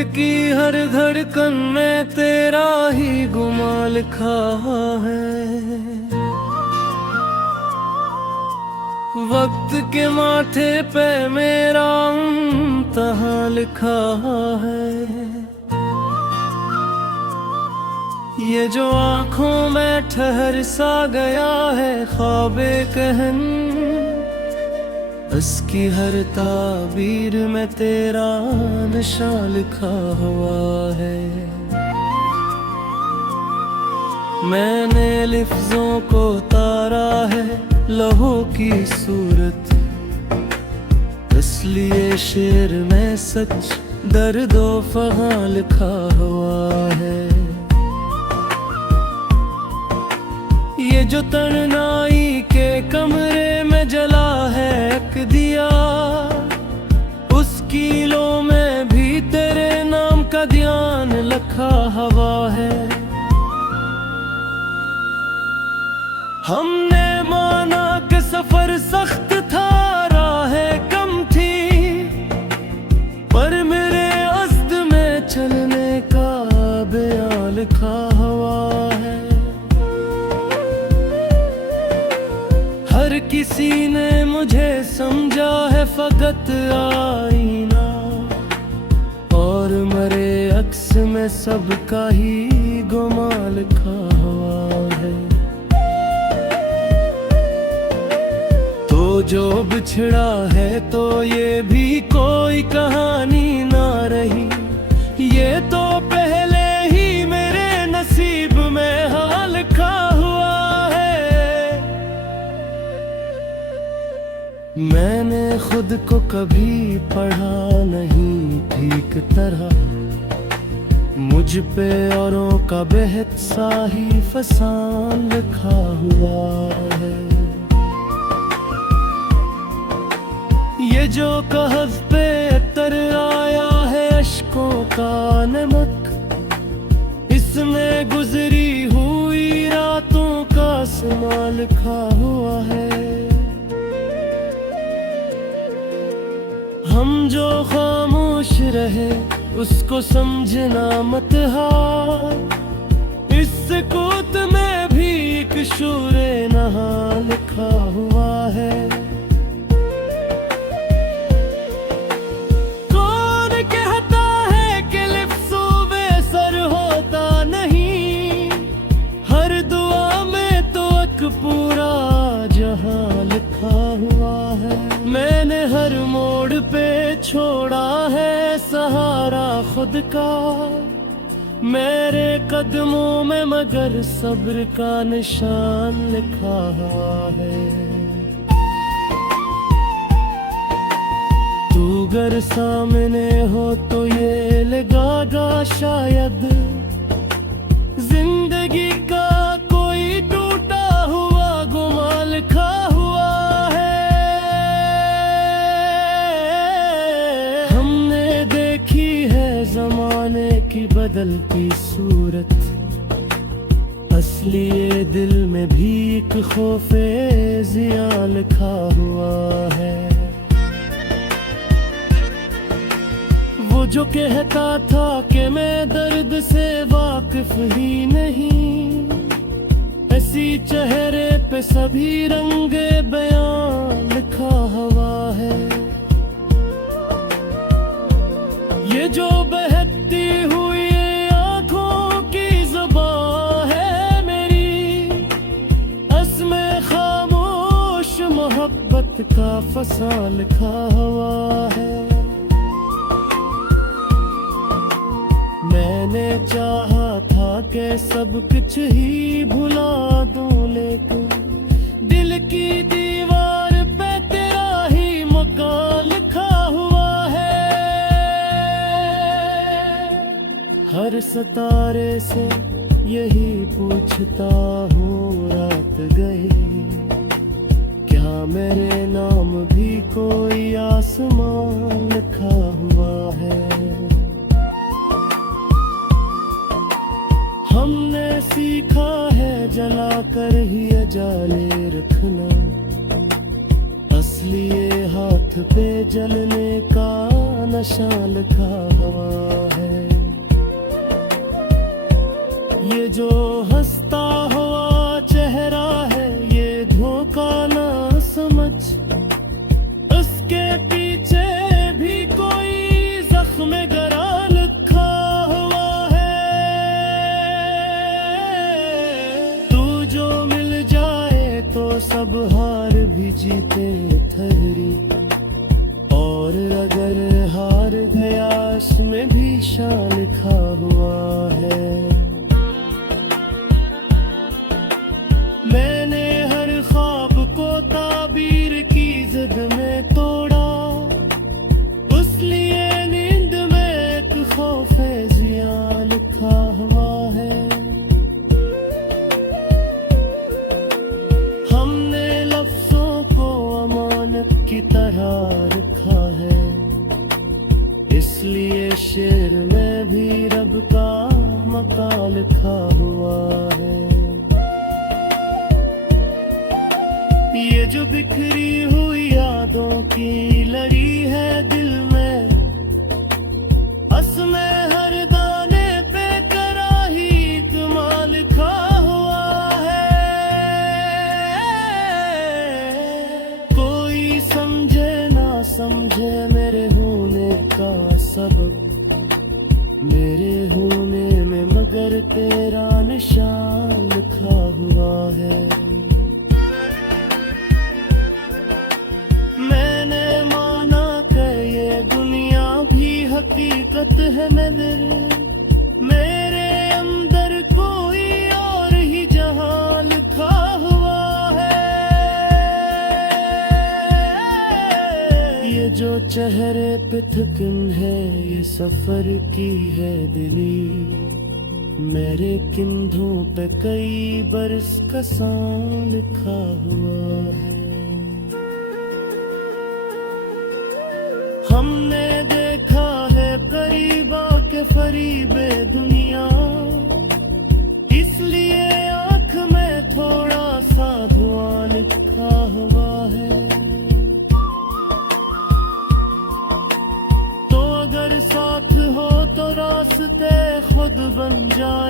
दिल की हर धड़कन में तेरा ही गुमा लिखा है। वक्त के माथे पे मेरा इम्तिहा लिखा है। ये जो आँखों में ठहर सा गया है ख्वाबे कहन, इसकी हर ताबीर में तेरा नशा लिखा हुआ है। मैंने लफ्जों को उतारा है लहू की सूरत, इसलिए शेर में सच दर्दो फगा लिखा हुआ है। ये जो तन्हाई के कमरे में जला है एक दिया, उसकी लो में भी तेरे नाम का ध्यान लिखा हुआ है। हमने माना कि सफर सख्त था, राहें कम थी, पर मेरे अज़्द में चलने का बयान लिखा हुआ है। हर किसी ने मुझे समझा है फकत आईना, और मरे अक्स में सबका ही गुमा लिखा हुआ है। तो जो बिछड़ा है तो ये भी कोई कहानी ना रही, ये तो पहले ही मेरे नसीब में हाल लिखा हुआ है। मैंने खुद को कभी पढ़ा नहीं ठीक तरह, मुझ पे औरों का बेहद सा ही फसान लिखा हुआ है। ये जो कहफ पे तर आया है अश्कों का नमक, इसमें गुजरी हुई रातों का समा लिखा हुआ है। हम जो खामोश रहे उसको समझना मत हार, इस सुकूत में भी एक शूरे नहा लिखा हुआ है। पूरा जहां लिखा हुआ है। मैंने हर मोड़ पे छोड़ा है सहारा खुद का, मेरे कदमों में मगर सब्र का निशान लिखा हुआ है। तू अगर सामने हो तो ये लगेगा शायद जिंदगी का कोई टूटा हुआ गुमा लिखा हुआ है। हमने देखी है जमाने की बदलती सूरत, असली ये दिल में भी एक खौफे जिया लिखा हुआ है। वो जो कहता था कि मैं दर्द से वाकिफ ही नहीं, ऐसी चेहरे पे सभी रंग बयान लिखा हुआ है। ये जो बहती हुई आंखों की ज़ुबान है मेरी, असमे खामोश मोहब्बत का फसाल लिखा हुआ है। मैंने चाहा था कि सब कुछ ही भुला दूं, लेकिन दिल की दीवार पे तेरा ही मकान लिखा हुआ है। हर सितारे से यही पूछता हूँ रात गई, क्या मेरे नाम भी कोई आसमान लिखा हुआ है। हमने सीखा है जला कर ही अजाले रखना, असली ये हाथ पे जलने का नशा लिखा हुआ है। जो हंसता हुआ चेहरा है ये धोखा ना समझ, उसके पीछे भी कोई जख्म गरा लिखा हुआ है। तू जो मिल जाए तो सब हार भी जीते ठहरी, और अगर हार गया इसमें भी शान लिखा हुआ है। मैंने हर ख्वाब को ताबीर की जिद में तोड़ा, उस लिए नींद में एक खौफे जिया लिखा हुआ है। हमने लफ्जों को अमानत की तरह रखा है, इसलिए शेर में भी रब का मकाम लिखा हुआ है। ये जो बिखरी हुई यादों की लड़ी है दिल में, असमें हर दाने पे कराही कमाल लिखा हुआ है। कोई समझे ना समझे मेरे होने का सबब, मेरे होने में मगर तेरा निशान लिखा हुआ है। मैंने माना कि ये दुनिया भी हकीकत है नजर, मेरे अंदर कोई और ही जहां लिखा हुआ है। ये जो चेहरे पे थकन है ये सफर की है दिली, मेरे कंधों पे कई बरस का सांप लिखा हुआ है। हमने देखा है करीबा के फरीबे दुनिया, इसलिए आँख में थोड़ा सा धुआं लिखा हुआ है। तो अगर साथ हो तो रास्ते खुद बन जाए।